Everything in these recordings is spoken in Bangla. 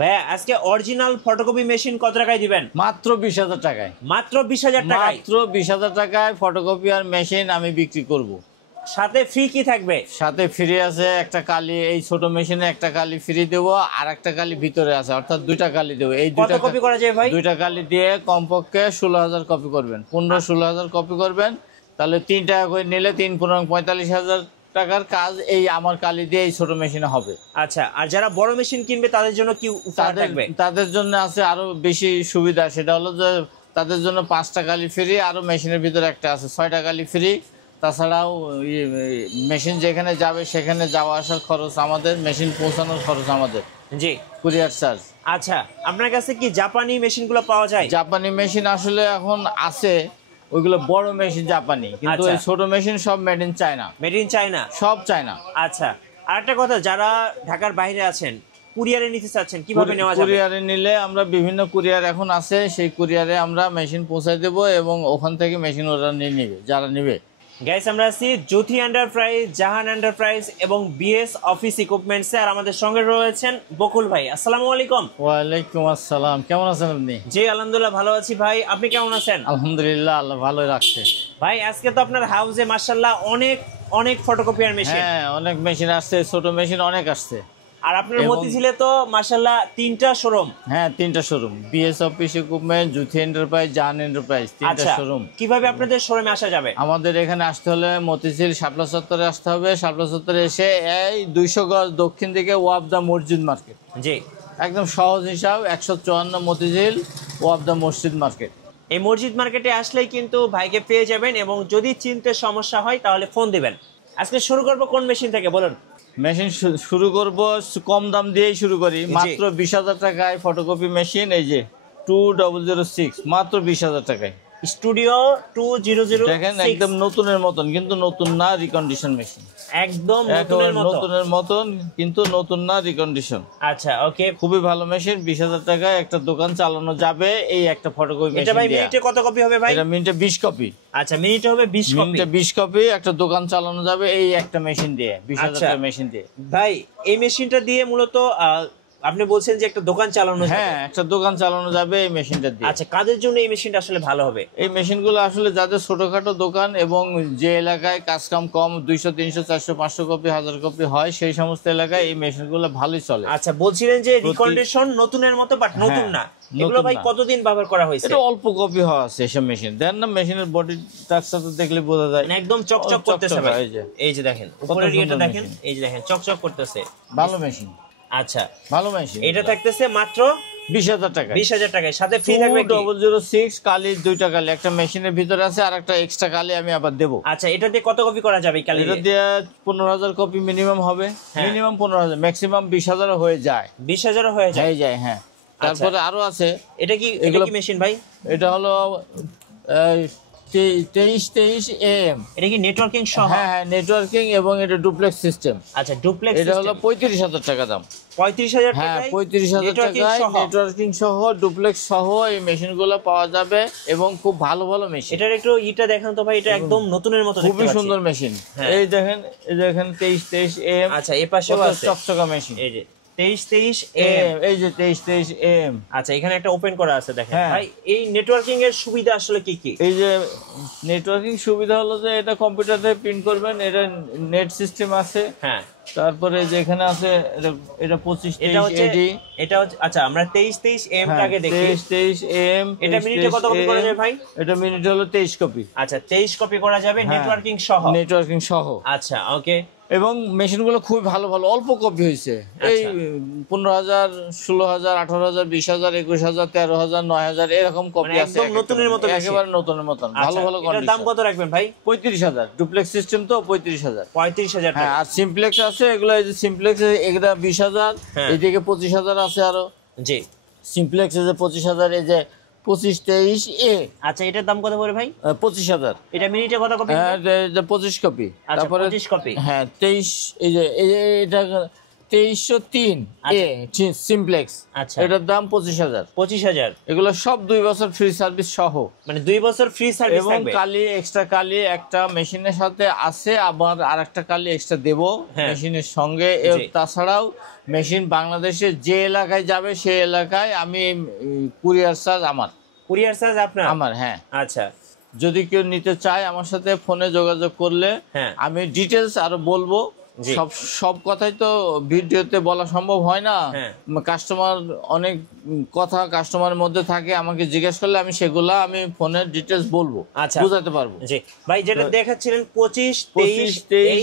ভাইয়া আজকে অরিজিনাল ফটোকপি মেশিন কত টাকায় দিবেন? মাত্র 20,000 টাকায়। মাত্র 20,000 টাকায়? মাত্র 20,000 টাকায় ফটোকপি আর মেশিন আমি বিক্রি করব। সাথে ফ্রি কি থাকবে? সাথে ফ্রি আছে একটা কালি, এই ছোট মেশিনে একটা কালি ফ্রি দেব, আর একটা কালি ভিতরে আছে, অর্থাৎ দুইটা কালি দেব। এই দুইটা কপি করা যায় ভাই? দুইটা কালি দিয়ে কমপক্ষে 16,000 কপি করবেন। 15-16,000 কপি করবেন, তাহলে 3 টাকা করে নিলে 3-45,000 টাকার কাজ এই আমার কালি দিয়ে এই ছোট মেশিনে হবে। আচ্ছা, আর যারা বড় মেশিন কিনবে তাদের জন্য কি উপহার থাকবে? তাদের জন্য আছে আরো বেশি সুবিধা, সেটা হলো যে তাদের জন্য 5টা কালি ফ্রি, আরো মেশিনের ভিতরে একটা আছে 6টা কালি ফ্রি। তাছাড়াও মেশিন যেখানে যাবে সেখানে যাওয়া আসার খরচ আমাদের, মেশিন পৌঁছানোর খরচ আমাদের। জি, কুরিয়ার চার্জ। আচ্ছা, আপনার কাছে কি জাপানি মেশিনগুলো পাওয়া যায়? জাপানি মেশিন আসলে এখন আছে, ওইগুলো বড় মেশিন জাপানি, কিন্তু এই ছোট মেশিন সব made in China. Made in China? সব চায়না। আচ্ছা, আরেকটা কথা, যারা ঢাকার বাইরে আছেন কুরিয়ারে নিতে চাচ্ছেন কিভাবে নেওয়া যাবে? কুরিয়ারে নিলে আমরা বিভিন্ন কুরিয়ার এখন আছে, সেই কুরিয়ারে আমরা মেশিন পৌঁছে দেব এবং ওখান থেকে মেশিন ওরা নিয়ে নেবে যারা নেবে। গাইস, আমরা আছি জ্যোতি এন্টারপ্রাইজ, জাহান এন্টারপ্রাইজ এবং বিএস অফিস ইকুইপমেন্টসে। আর আমাদের সঙ্গে রয়েছেন বকুল ভাই। আসসালামু আলাইকুম। ওয়ালাইকুম আসসালাম। কেমন আছেন আপনি? জি আলহামদুলিল্লাহ ভালো আছি ভাই, আপনি কেমন আছেন? আলহামদুলিল্লাহ, আল্লাহ ভালোই রাখছে ভাই। আজকে তো আপনার হাউসে মাশাআল্লাহ অনেক অনেক ফটোকপিয়ার মেশিন। হ্যাঁ, অনেক মেশিন আসছে, ছোট মেশিন অনেক আসছে। আর আপনার মতিঝিলে তো মাশাআল্লাহ 3টা শোরুম। হ্যাঁ, 3টা শোরুম, বিএস অফিস ইকুইপমেন্ট, জ্যোতি এন্টারপ্রাইজ, জাহান এন্টারপ্রাইজ, 3টা শোরুম। কিভাবে আপনাদের শোরুমে আসা যাবে? আমাদের এখানে আসতে হলে মতিঝিল শাপলা চত্বরে আসতে হবে। শাপলা চত্বরে এসে এই 200 গজ দক্ষিণ দিকে ওয়াবদা মসজিদ মার্কেট। জি, একদম সহজ হিসাব, 154 মতিঝিল ওয়াবদা মসজিদ মার্কেট। এই মসজিদ মার্কেটে আসলেই কিন্তু ভাইকে পেয়ে যাবেন, এবং যদি চিনতে সমস্যা হয় তাহলে ফোন দিবেন। আজকে শুরু করব কোন মেশিন থেকে বলুন? মেশিন শুরু করব কম দাম দিয়েই শুরু করি। মাত্র 20,000 টাকায় ফটোকপি মেশিন, এই যে 2006, মাত্র 20,000 টাকায়। স্টুডিও 2006 দেখেন, একদম নতুনের মতন, কিন্তু নতুন না, রিকন্ডিশন মেশিন। একদম নতুনের মতন, কিন্তু নতুন না, রিকন্ডিশন। আচ্ছা, ওকে, খুবই ভালো মেশিন। 20,000 টাকায় একটা দোকান চালানো যাবে এই একটা ফটোকপি মেশিন। এটা ভাই মিনিটে কত কপি হবে ভাই? এটা মিনিটে 20 কপি। আচ্ছা, মিনিটে হবে 20 কপি। মিনিটে 20 কপি একটা দোকান চালানো যাবে এই একটা মেশিন দিয়ে, 20,000 টাকা মেশিন দিয়ে। ভাই এই মেশিনটা দিয়ে মূলত আপনি বলছেন যে একটা দোকান চালানো যাবে? হ্যাঁ, একটা দোকান চালানো যাবে এই মেশিনটা দিয়ে। আচ্ছা, কাদের জন্য এই মেশিনটা আসলে ভালো হবে? এই মেশিনগুলো আসলে যাদের ছোটখাটো দোকান এবং যে এলাকায় কাজকাম কম, 200, 300, 400, 500 কপি, 1000 কপি হয়, সেই সমস্ত এলাকায় এই মেশিনগুলো ভালোই চলে। আচ্ছা, বলছিলেন যে রিকন্ডিশন নতুনের মতো, বাট নতুন না। এগুলো ভাই কতদিন ব্যবহার করা হয়েছে? এটা অল্প কপি হওয়া আছে এসব মেশিন। দেন না, মেশিনের বডি স্ট্রাকচার দেখলে বোঝা যায়, মানে একদম চকচক করতেছে ভাই। এই যে দেখেন উপরের ইয়েটা দেখেন, এই যে দেখেন চকচক করতেছে। ভালো মেশিন। আচ্ছা, ভালো মেশিন। এটা থাকতেছে মাত্র 20,000 টাকা। 20,000 টাকায়। সাথে ফ্রি থাকবে কি? 2006 কালি, 2টা কালি একটা মেশিনের ভিতরে আছে, আর একটা এক্সট্রা কালি আমি আবার দেব। আচ্ছা, এটা দিয়ে কত কপি করা যাবে কালি? এটা দিয়ে 15,000 কপি মিনিমাম হবে। মিনিমাম 15,000, ম্যাক্সিমাম 20,000 হয়ে যায়। 20,000 হয়ে যায়। হ্যাঁ। তারপরে আরো আছে। এটা কি মেশিন ভাই? এটা হলো 23 AM। এটা কি নেটওয়ার্কিং সহ? হ্যাঁ, নেটওয়ার্কিং এবং এটা ডুপ্লেক্স সিস্টেম। আচ্ছা, ডুপ্লেক্স এটা হলো 35,000 টাকা দাম। 35,000 টাকা? হ্যাঁ, 35,000 টাকায় নেটওয়ার্কিং সহ, ডুপ্লেক্স সহ এই মেশিনগুলো পাওয়া যাবে, এবং খুব ভালো ভালো মেশিন। এটার একটু ইটা দেখেন তো ভাই, এটা একদম নতুনের মতো, খুবই সুন্দর মেশিন। এই দেখেন, 23 AM। আচ্ছা, এই পাশেও আছে চকচকা মেশিন। এই যে 23 AM, এই যে 23 AM। আচ্ছা, এখানে একটা ওপেন করা আছে দেখেন ভাই। এই নেটওয়ার্কিং এর সুবিধা আসলে কি কি? এই যে নেটওয়ার্কিং সুবিধা হলো যে এটা কম্পিউটারে প্রিন্ট করবেন, এটা নেট সিস্টেম আছে। হ্যাঁ, তারপরে যে এখানে আছে এটা 25-23 AD। এটা হচ্ছে, আচ্ছা আমরা 23 AM টাকে দেখি। 23 AM। এটা মিনিটে কত কপি করা যায় ভাই? এটা মিনিটে হলো 23 কপি। আচ্ছা, 23 কপি করা যাবে নেটওয়ার্কিং সহ। নেটওয়ার্কিং সহ। আচ্ছা, ওকে। এবং মেশিনগুলো খুবই ভালো ভালো, অল্প কপি হয়েছে। এই 15,000, 16,000, 18,000, 20,000, 21,000, 13,000, 9,000 এরকম কপি আছে। একদম নতুনের মতো, একেবারে নতুনের মতন, ভালো ভালো কন্ডিশন। এটার দাম কত রাখবেন ভাই? 35,000। ডুপ্লেক্স সিস্টেম তো 35,000। 35,000 টাকা। আর সিমপ্লেক্স আছে, এগুলো এই যে সিমপ্লেক্স, এগুলা 20,000, এদিকে 25,000 আছে আরো। জি, সিমপ্লেক্স এই যে 25,000, এই যে 25-23 A। আচ্ছা, এটার দাম কত পড়ে ভাই? 25,000। এটা মিনিটে কত কপি? হ্যাঁ, 25 কপি। তারপরে 25 কপি। হ্যাঁ, 23, এই যে এটা 2303 এ সিমপ্লেক্স। আচ্ছা, এটার দাম 25,000। 25,000। এগুলো সব 2 বছর ফ্রি সার্ভিস সহ, মানে 2 বছর ফ্রি সার্ভিস এবং থাকবে। কালি এক্সট্রা কালি একটা মেশিনের সাথে আছে, আবার আরেকটা কালি এক্সট্রা দেব মেশিনের সঙ্গে। তাছাড়াও মেশিন বাংলাদেশে যে এলাকায় যাবে সেই এলাকায় আমি কুরিয়ার চার্জ আমার। হ্যাঁ, আচ্ছা, যদি কেউ নিতে চায় আমার সাথে ফোনে যোগাযোগ করলে আমি ডিটেলস আরো বলবো। সব কথাই তো ভিডিওতে বলা সম্ভব হয় না, কাস্টমার অনেক কথা কাস্টমারের মধ্যে থাকে, আমাকে জিজ্ঞেস করলে আমি সেগুলা আমি ফোনের ডিটেলস বলবো, বুঝাতে পারবো। জি ভাই, যেটা দেখাচ্ছিলেন 2523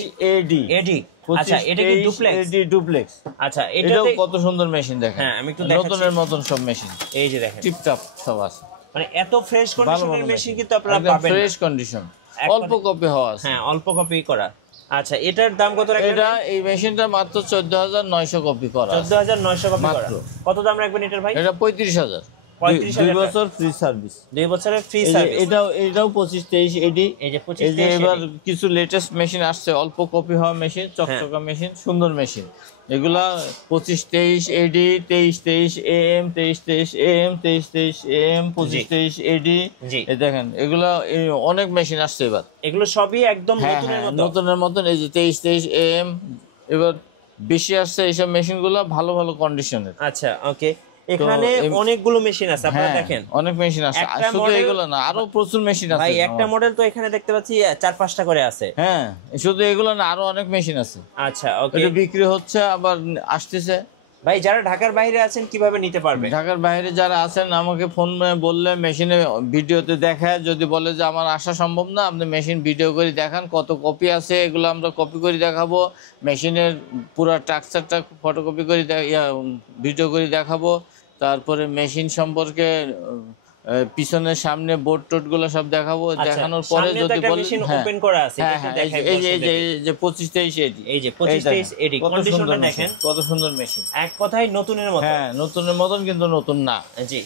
এডি। আচ্ছা, এটা কি ডুপ্লেক্স? এডি ডুপ্লেক্স। আচ্ছা, এটাও কত সুন্দর মেশিন দেখেন। হ্যাঁ, আমি একটু দেখাচ্ছি। নতুনের মতন সব মেশিন, এই যে দেখেন, টিপটপ সব আছে। মানে এত ফ্রেশ কন্ডিশনের মেশিন কিন্তু আপনারা পাবেন না। ফ্রেশ কন্ডিশন, অল্প কপি হওয়া আছে। হ্যাঁ, অল্প কপি করা। আচ্ছা, এটার দাম কত রাখবেন? এটা এই মেশিনটা মাত্র 14,900 কপি করা। 14,900 কপি করা। কত দাম রাখবেন এটার ভাই? এটা 35,000। 35,000 2 বছর ফ্রি সার্ভিস। 2 বছরের ফ্রি সার্ভিস। এটাও 2523 এডি। এই যে 2523 এবার কিছু লেটেস্ট মেশিন আসছে, অল্প কপি হওয়া মেশিন, চকচকা মেশিন, সুন্দর মেশিন। এগুলা 2523 এডি, 2323 এম, 2323 এম, 2323 এম, 2523 এডি। এই দেখেন, এগুলা অনেক মেশিন আসছে এবার। এগুলো সবই একদম নতুনের মতন। এই যে 2323 এম এবার বেশি আসছে এইসব মেশিনগুলো, ভালো ভালো কন্ডিশনের। আচ্ছা, ওকে। এখানে অনেকগুলো মেশিন আছে, আপনারা দেখেন অনেক মেশিন আছে, শুধু এগুলো না, আরো প্রচুর মেশিন আছে ভাই। একটা মডেল তো এখানে দেখতে পাচ্ছি 4-5টা করে আছে। হ্যাঁ, শুধু এগুলো না, আরো অনেক মেশিন আছে। আচ্ছা, ওকে। এটা বিক্রি হচ্ছে, আবার আসতেছে। ভাই, যারা ঢাকার বাইরে আছেন কিভাবে নিতে পারবে? ঢাকার বাইরে যারা আছেন আমাকে ফোন বললে মেশিনে ভিডিওতে দেখায়, যদি বলে যে আমার আসা সম্ভব না, আপনি মেশিন ভিডিও করে দেখান, কত কপি আছে এগুলো আমরা কপি করে দেখাবো, মেশিনের পুরো স্ট্রাকচারটা ফটোকপি করে ভিডিও করে দেখাবো। তারপরে মেশিন সম্পর্কে পিছনের সামনে বোর্ড টোট গুলো সব দেখাবো। দেখানোর পরে যদি বলেন ওপেন করা আছে, এই যে 2523 এডি, এই যে 2523 এডি কন্ডিশনটা দেখেন, কত সুন্দর মেশিন। এক কথায় নতুনের মতো। হ্যাঁ, নতুনের মতন, কিন্তু নতুন না। জি,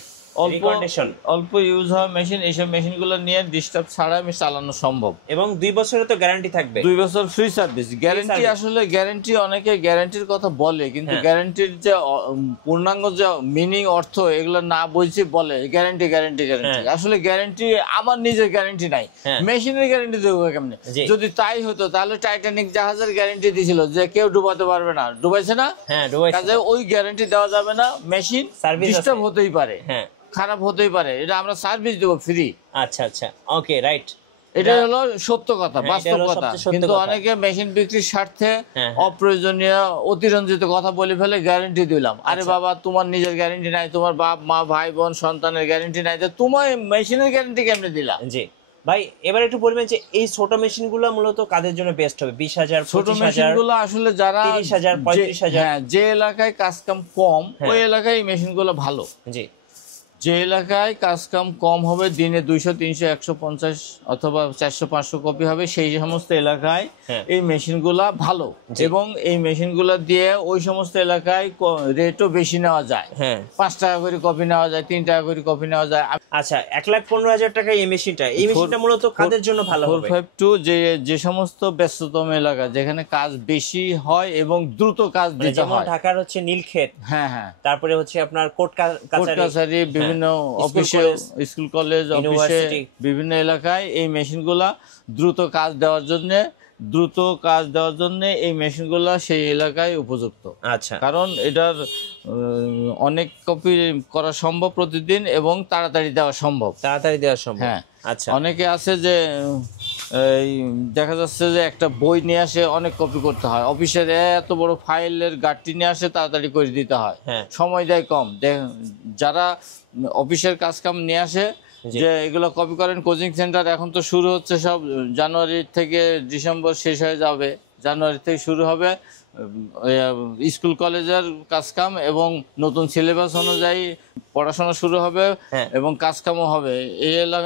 অল্প ইউজ হওয়া মেশিন। এইসব মেশিনগুলো নিয়ে ডিস্টার্ব ছাড়া আমি চালানো সম্ভব, এবং 2 বছরের তো গ্যারান্টি থাকবে। 2 বছর ফ্রি সার্ভিস গ্যারান্টি। আসলে গ্যারান্টি, অনেকে গ্যারান্টির কথা বলে, কিন্তু গ্যারান্টির যে পূর্ণাঙ্গ যে মিনিং অর্থ এগুলো না বুঝে বলে গ্যারান্টি গ্যারান্টি গ্যারান্টি। আসলে গ্যারান্টি, আমার নিজের গ্যারান্টি নাই, মেশিনের গ্যারান্টি দেবো কেমনে? যদি তাই হতো তাহলে টাইটানিক জাহাজের গ্যারান্টি দিয়েছিল যে কেউ ডুবাতে পারবে না, ডুবাইছে না? কাজে ওই গ্যারান্টি দেওয়া যাবে না। মেশিন ডিস্টার্ব হতেই পারে, খারাপ হতেই পারে, এটা আমরা সার্ভিস দেবো ফ্রি। আচ্ছা, আচ্ছা, ওকে, রাইট। এটা হলো সত্য কথা, বাস্তব কথা। কিন্তু অনেকে মেশিন বিক্রির স্বার্থে অপ্রয়োজনীয় অতিরঞ্জিত কথা বলে ফেলে, গ্যারান্টি দিলাম। আরে বাবা, তোমার নিজের গ্যারান্টি নাই, তোমার বাপ মা ভাই বোন সন্তানের গ্যারান্টি নাই, তোমার মেশিনের গ্যারান্টি কেমনে দিলা? জি ভাই, এবার একটু বলবেন যে এই ছোট মেশিনগুলো মূলত কাদের জন্য বেস্ট হবে? 20,000, ছোট মেশিনগুলো আসলে যারা 30,000, 35,000, যে এলাকায় কাজ কাম কম, ওই এলাকায় মেশিনগুলো ভালো। জি, যে এলাকায় কাজ কাম কম হবে, দিনে 200, 300, 150 অথবা 400, 500 কপি হবে, সেই সমস্ত এলাকায় এই মেশিনগুলা ভালো। এবং এই মেশিনগুলা দিয়ে ওই সমস্ত এলাকায় রেটও বেশি নেওয়া যায়। 5 টাকা করে কপি নেওয়া যায়, 3 টাকা করে কপি নেওয়া যায়। আচ্ছা, 1,15,000 টাকা এই মেশিনটা মূলত কাদের জন্য ভালো হবে? 452 যে সমস্ত ব্যস্ততম এলাকা, যেখানে কাজ বেশি হয় এবং দ্রুত কাজ দিতে হয়, যেমন ঢাকার হচ্ছে নীলক্ষেত, তারপরে হচ্ছে আপনার কোর্ট কাছারি, বিভিন্ন অফিসে, স্কুল কলেজ, অফিসে, বিভিন্ন এলাকায় এই মেশিনগুলা দ্রুত কাজ দেওয়ার জন্য এই মেশিনগুলা সেই এলাকায় উপযুক্ত। আচ্ছা, কারণ এটার অনেক কপি করা সম্ভব প্রতিদিন এবং তাড়াতাড়ি দেওয়া সম্ভব। হ্যাঁ, আচ্ছা। অনেকে আছে যে দেখা যাচ্ছে যে একটা বই নিয়ে আসে, অনেক কপি করতে হয়, অফিসের এত বড় ফাইলের গাঁটটি নিয়ে আসে, তাড়াতাড়ি করে দিতে হয়, সময় দেয় কম। যারা অফিসের কাজ কাম নিয়ে আসে, যে এগুলো কপি করেন, কোচিং সেন্টার এখন তো শুরু হচ্ছে, সব জানুয়ারি থেকে ডিসেম্বর শেষ হয়ে যাবে, জানুয়ারি থেকে শুরু হবে স্কুল কলেজের কাজকাম, এবং নতুন সিলেবাস অনুযায়ী পড়াশোনা শুরু হবে এবং কাজকামও হবে।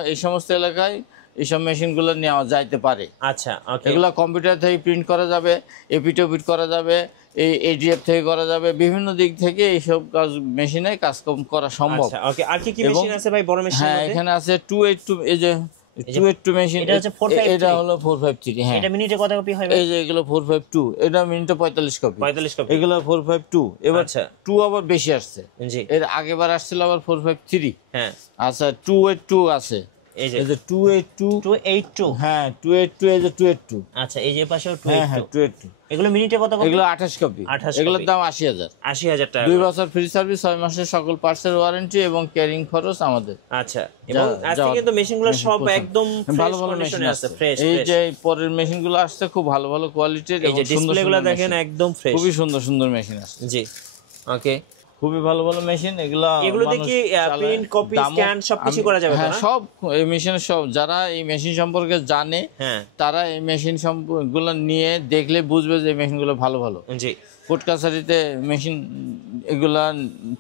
এই সমস্ত এলাকায় এইসব মেশিনগুলো নেওয়া যাইতে পারে। আচ্ছা, এগুলো কম্পিউটার থেকে প্রিন্ট করা যাবে, এপিটোপিট করা যাবে, এই এডিএফ থেকে করা যাবে, বিভিন্ন দিক থেকে এইসব কাজ মেশিনে কাজ করা সম্ভব। আর কি কি মেশিন আছে ভাই বড় মেশিন? হ্যাঁ, এখানে আছে 282, এই যে 282 মেশিন, এটা হচ্ছে 453 এটা হলো 453। হ্যাঁ, এটা মিনিটে কত কপি হয়? এই যে এগুলো 452, এটা মিনিটে 45 কপি। 45 কপি, এগুলো 452। এবার আচ্ছা 2 আবার বেশি আসছে, জি এর আগেবার আসছিল আবার 453। হ্যাঁ আচ্ছা 282 আছে, এই যে এই যে 282, 282 হ্যাঁ 282, এই যে 282। আচ্ছা এই যে পাশেও হ্যাঁ হ্যাঁ 282 282। এগুলো মিনিটে কত কপি? এগুলো 28 কপি। 28 এগুলোর কপি। দাম 80,000। 80,000 টাকা। 2 বছর ফ্রি সার্ভিস, 6 মাসের সকল পার্টসের ওয়ারেন্টি এবং ক্যারিং খরচ আমাদের। আচ্ছা এবং আজকে কিন্তু মেশিনগুলো সব একদম ভালো ফ্রেশ ভালো মেশিন কন্ডিশনে আছে, ফ্রেশ এই ফ্রেশ। যে পরের মেশিনগুলো আসছে খুব ভালো ভালো কোয়ালিটির এই যে ডিসপ্লেগুলো দেখেন একদম ফ্রেশ, খুবই সুন্দর সুন্দর মেশিন আসছে। জি ওকে, খুবই ভালো ভালো মেশিন এগুলো। দেখি প্রিন্ট কপি স্ক্যান সবকিছু করা যাবে তো হ্যাঁ না? সব এই মেশিনের সব, যারা এই মেশিন সম্পর্কে জানে হ্যাঁ তারা এই মেশিন গুলো নিয়ে দেখলে বুঝবে যে এই মেশিনগুলো ভালো ভালো। জি কোর্ট কাছারিতে মেশিন এগুলা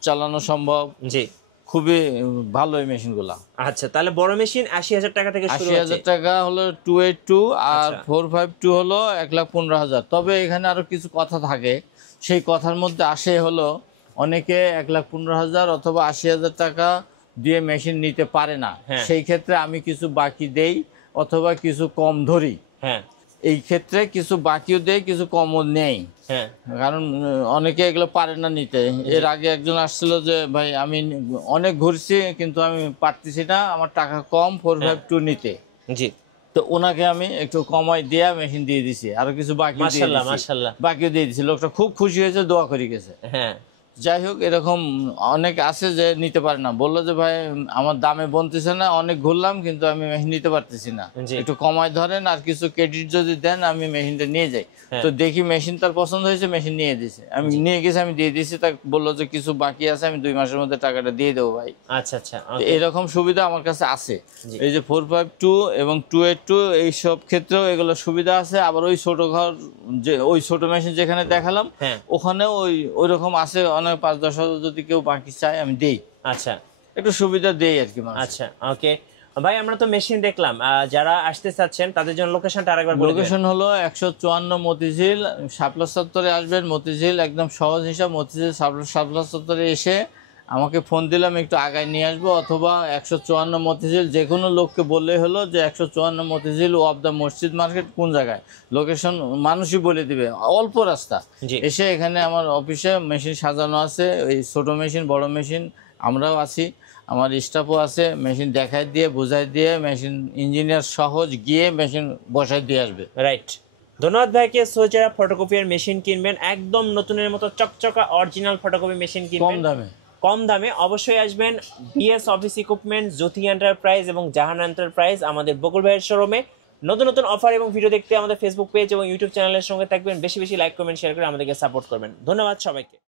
চালানো সম্ভব, জি খুবই ভালো এই মেশিনগুলা। আচ্ছা তাহলে বড় মেশিন 80,000 টাকা থেকে শুরু 80,000 টাকা হলো 282, আর আচ্ছা। 452 হলো 1,15,000। তবে এখানে আরো কিছু কথা থাকে, সেই কথার মধ্যে আসে হলো অনেকে 1,15,000 অথবা 80,000 টাকা দিয়ে মেশিন নিতে পারে না, হ্যাঁ। সেই ক্ষেত্রে আমি কিছু বাকি দেই অথবা কিছু কম ধরি। হ্যাঁ এই ক্ষেত্রে কিছু বাকিও দেই, কিছু কমও নেই, হ্যাঁ কারণ অনেকে এগুলো পারে না নিতে। এর আগে একজন আসছিল যে ভাই আমি অনেক ঘুরছি কিন্তু আমি পারতেছি না, আমার টাকা কম 452 নিতে, জি তো ওনাকে আমি একটু কমাই দিয়ে মেশিন দিয়ে দিছি, আরো কিছু বাকি মাশাআল্লাহ মাশাআল্লাহ বাকিও দিয়ে দিছি। লোকটা খুব খুশি হয়েছে, দোয়া করে গেছে। হ্যাঁ যাই হোক, এরকম অনেক আছে যে নিতে পারে না, বললো যে ভাই আমার দামে বনতেছে না, অনেক ঘুরলাম কিন্তু আমি মেশিন নিতে পারতেছি না, জি। একটু কমায় ধরেন আর কিছু ক্রেডিট যদি দেন আমি মেশিনটা নিয়ে যাই। হ্যাঁ। তো দেখি মেশিন তার পছন্দ হয়েছে, মেশিন নিয়ে দিছে, আমি নিয়ে গেছি, আমি দিয়ে দিছি। তা বললো যে কিছু বাকি আছে, আমি 2 মাসের মধ্যে টাকাটা দিয়ে দেবো ভাই। আচ্ছা আচ্ছা তো এরকম সুবিধা আমার কাছে আছে। জি। এই যে 452 এবং 282 এই সব ক্ষেত্রেও এগুলো সুবিধা আছে। আবার ওই ছোট ঘর, যে ওই ছোট মেশিন যেখানে দেখালাম হ্যাঁ ওখানেও ওই রকম আছে, অনেক 5-10 হাজার যদি কেউ বাকি চায় আমি দেই, আচ্ছা একটু সুবিধা দেই আর কি মানুষকে। আচ্ছা ওকে ভাই, আমরা তো মেশিন দেখলাম, যারা আসতে চাচ্ছেন তাদের জন্য লোকেশনটা আরেকবার বলে দিবেন। লোকেশন হলো 154 মতিঝিল, শাপলা চত্বরে আসবেন। মতিঝিল একদম সহজ হিসাব, মতিঝিল শাপলা চত্বরে এসে আমাকে ফোন দিলাম, একটু আগায় নিয়ে আসবো, অথবা 154 মতিঝিল যে কোনো লোককে বললেই হলো যে 154 মতিঝিল অফ দ্য মসজিদ মার্কেট কোন জায়গায়, লোকেশন মানুষই বলে দিবে, অল্প রাস্তা। জি এসে এখানে আমার অফিসে মেশিন সাজানো আছে, এই ছোট মেশিন বড় মেশিন আমরাও আছি, আমার স্টাফও আছে, মেশিন দেখাই দিয়ে বোঝাই দিয়ে মেশিন ইঞ্জিনিয়ার সহজ গিয়ে মেশিন বসাই দিয়ে আসবে। রাইট, ধন্যবাদ ভাইকে। সো যারা ফটোকপির মেশিন কিনবেন, একদম নতুনের মতো চকচকা অরিজিনাল ফটোকপি মেশিন কিনবেন কম দামে, অবশ্যই আসবেন বিএস অফিস ইকুইপমেন্ট, জ্যোতি এন্টারপ্রাইজ এবং জাহান এন্টারপ্রাইজ, আমাদের বকুল ভাইয়ের শোরুমে। নতুন নতুন অফার এবং ভিডিও দেখতে আমাদের ফেসবুক পেজ এবং ইউটিউব চ্যানেলের সঙ্গে থাকবেন। বেশি বেশি লাইক কমেন্ট শেয়ার করে আমাদেরকে সাপোর্ট করবেন। ধন্যবাদ সবাইকে।